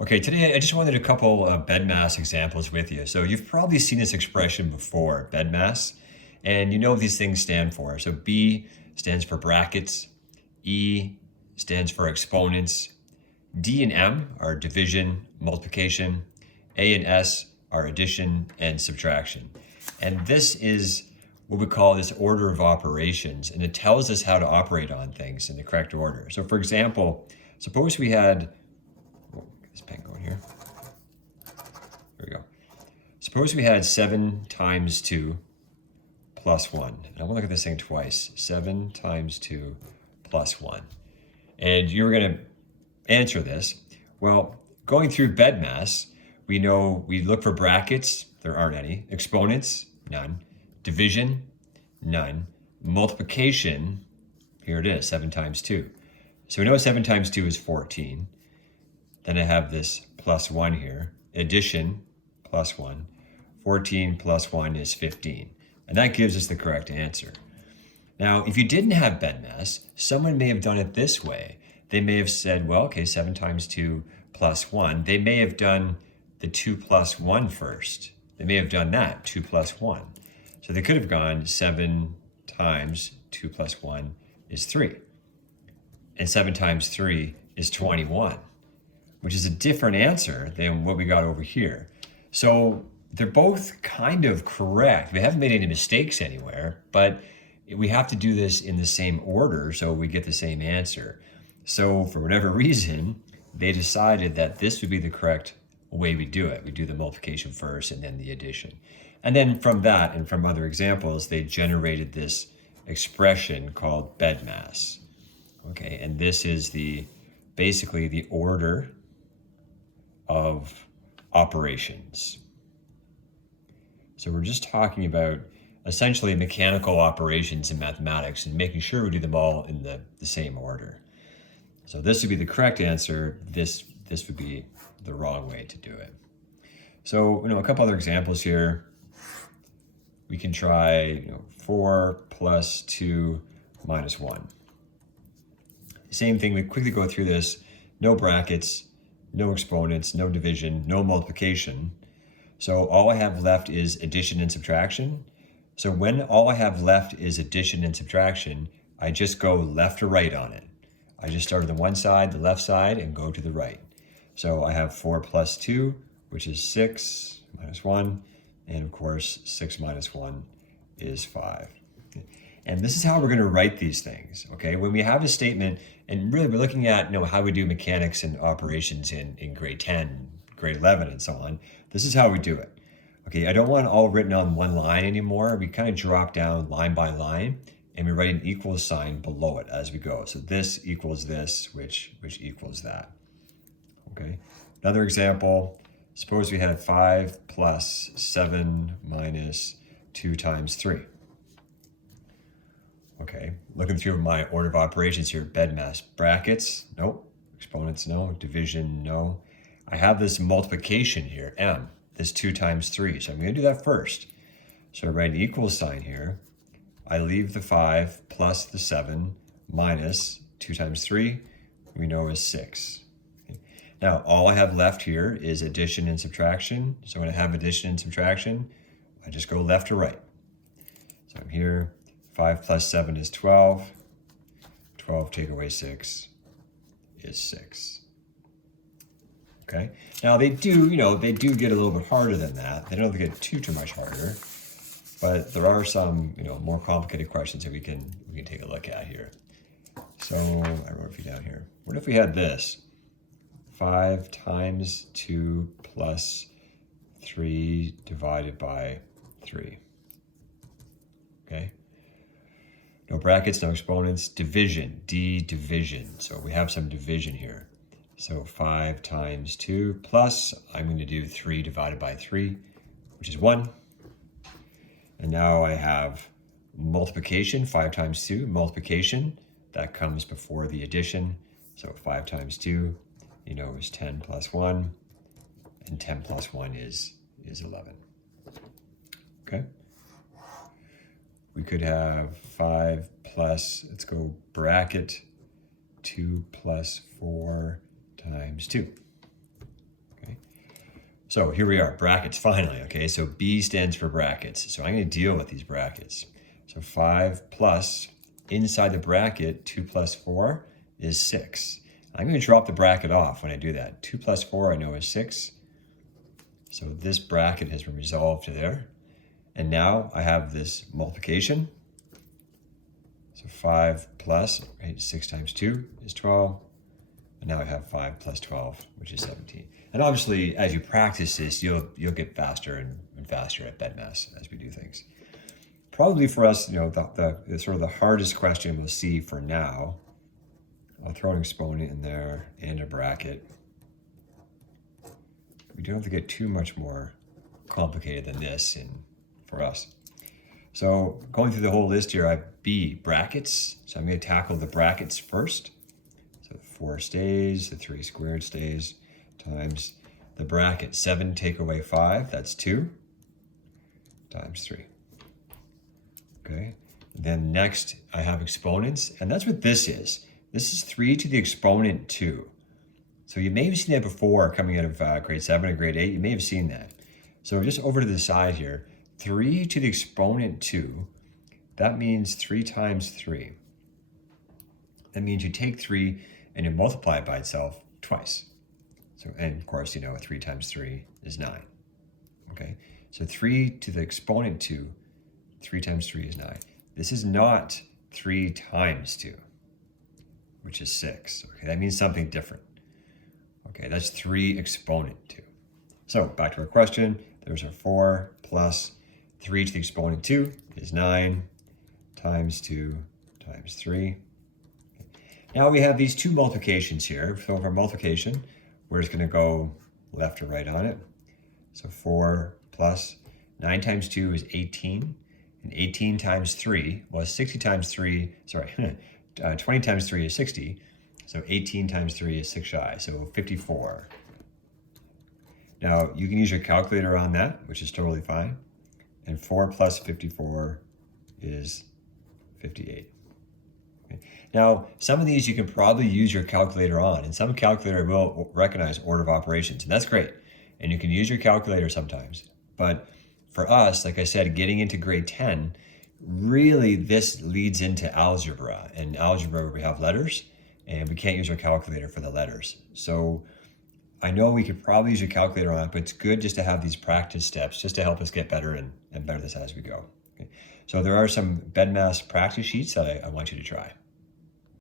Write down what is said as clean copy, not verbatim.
Okay, today I just wanted a couple BEDMAS examples with you. So you've probably seen this expression before, BEDMAS, and you know what these things stand for. So B stands for brackets, E stands for exponents, D and M are division, multiplication, A and S are addition and subtraction. And this is what we call this order of operations, and it tells us how to operate on things in the correct order. So for example, suppose we had this pen going here. There we go. Suppose we had 7 times 2 plus 1. And I want to look at this thing twice. 7 times 2 plus 1. And you're going to answer this. Well, going through BEDMAS, we know we look for brackets. There aren't any. Exponents, none. Division, none. Multiplication, here it is, 7 times 2. So we know 7 times 2 is 14. Then I have this plus 1 here. Addition, plus 1. 14 plus 1 is 15. And that gives us the correct answer. Now, if you didn't have BEDMAS, someone may have done it this way. They may have said, well, okay, 7 times 2 plus 1. They may have done the 2 plus 1 first. They may have done that, 2 plus 1. So they could have gone 7 times 2 plus 1 is 3. And 7 times 3 is 21. Which is a different answer than what we got over here. So they're both kind of correct. We haven't made any mistakes anywhere, but we have to do this in the same order so we get the same answer. So for whatever reason, they decided that this would be the correct way we do it. We do the multiplication first and then the addition. And then from that and from other examples, they generated this expression called BEDMAS. Okay, and this is basically the order of operations. So we're just talking about essentially mechanical operations in mathematics and making sure we do them all in the same order. So this would be the correct answer. This would be the wrong way to do it. So, a couple other examples here. We can try 4 plus 2 minus 1. Same thing, we quickly go through this. No brackets, no exponents, no division, no multiplication. So all I have left is addition and subtraction. So when all I have left is addition and subtraction, I just go left to right on it. I just start on the one side, the left side, and go to the right. So I have 4 plus 2, which is 6 minus 1. And of course, 6 minus 1 is 5. And this is how we're going to write these things, okay? When we have a statement, and really we're looking at how we do mechanics and operations in grade 10, grade 11, and so on. This is how we do it. Okay, I don't want it all written on one line anymore. We kind of drop down line by line, and we write an equal sign below it as we go. So this equals this, which equals that. Okay, another example. Suppose we had 5 plus 7 minus 2 times 3. Okay, looking through my order of operations here, BEDMAS. Brackets, nope. Exponents, no. Division, no. I have this multiplication here, M, this 2 times 3. So I'm going to do that first. So I write an equal sign here. I leave the 5 plus the 7 minus 2 times 3, we know is 6. Okay. Now, all I have left here is addition and subtraction. So when I have addition and subtraction, I just go left to right. So I'm here. 5 plus 7 is 12. 12 take away 6 is 6. Okay. Now they do, they do get a little bit harder than that. They don't get too much harder, but there are some, more complicated questions that we can take a look at here. So I wrote a few down here. What if we had this? 5 times 2 plus 3 divided by 3. Okay. No brackets, no exponents. Division, D division. So we have some division here. So 5 times 2 plus, I'm going to do 3 divided by 3, which is 1. And now I have multiplication, 5 times 2, multiplication. That comes before the addition. So 5 times 2, is 10 plus 1. And 10 plus 1 is 11. Okay. We could have 5 plus, let's go bracket, 2 plus 4 times 2. So here we are, brackets finally, okay? So B stands for brackets. So I'm gonna deal with these brackets. So 5 plus, inside the bracket, 2 plus 4 is 6. I'm gonna drop the bracket off when I do that. 2 plus 4 I know is 6. So this bracket has been resolved to there. And now I have this multiplication. So 5 plus, right, 6 times 2 is 12. And now I have 5 plus 12, which is 17. And obviously, as you practice this, you'll get faster and faster at BEDMAS as we do things. Probably for us, the sort of the hardest question we'll see for now, I'll throw an exponent in there and a bracket. We don't have to get too much more complicated than this for us. So going through the whole list here, I have B, brackets. So I'm going to tackle the brackets first. So 4 stays, the 3 squared stays, times the bracket. 7 take away 5, that's 2, times 3. Okay, then next I have exponents, and that's what this is. This is 3 to the exponent 2. So you may have seen that before coming out of grade 7 or grade 8. You may have seen that. So just over to the side here, 3 to the exponent 2, that means 3 times 3. That means you take 3 and you multiply it by itself twice. So, and of course, 3 times 3 is 9. Okay, so 3 to the exponent 2, 3 times 3 is 9. This is not 3 times 2, which is 6. Okay, that means something different. Okay, that's 3 exponent 2. So back to our question, there's our 4 plus 3 to the exponent 2 is 9 times 2 times 3. Now we have these two multiplications here. So for multiplication, we're just going to go left to right on it. So 4 plus 9 times 2 is 18. And 18 times 3, well, 60 times 3, sorry, 20 times 3 is 60. So 18 times 3 is 6 shy, so 54. Now, you can use your calculator on that, which is totally fine. And 4 plus 54 is 58. Okay. Now, some of these you can probably use your calculator on, and some calculator will recognize order of operations, and that's great. And you can use your calculator sometimes. But for us, like I said, getting into grade 10, really this leads into algebra. And algebra, we have letters, and we can't use our calculator for the letters. So I know we could probably use your calculator on it, but it's good just to have these practice steps just to help us get better and better this as we go. Okay. So there are some BEDMAS practice sheets that I want you to try.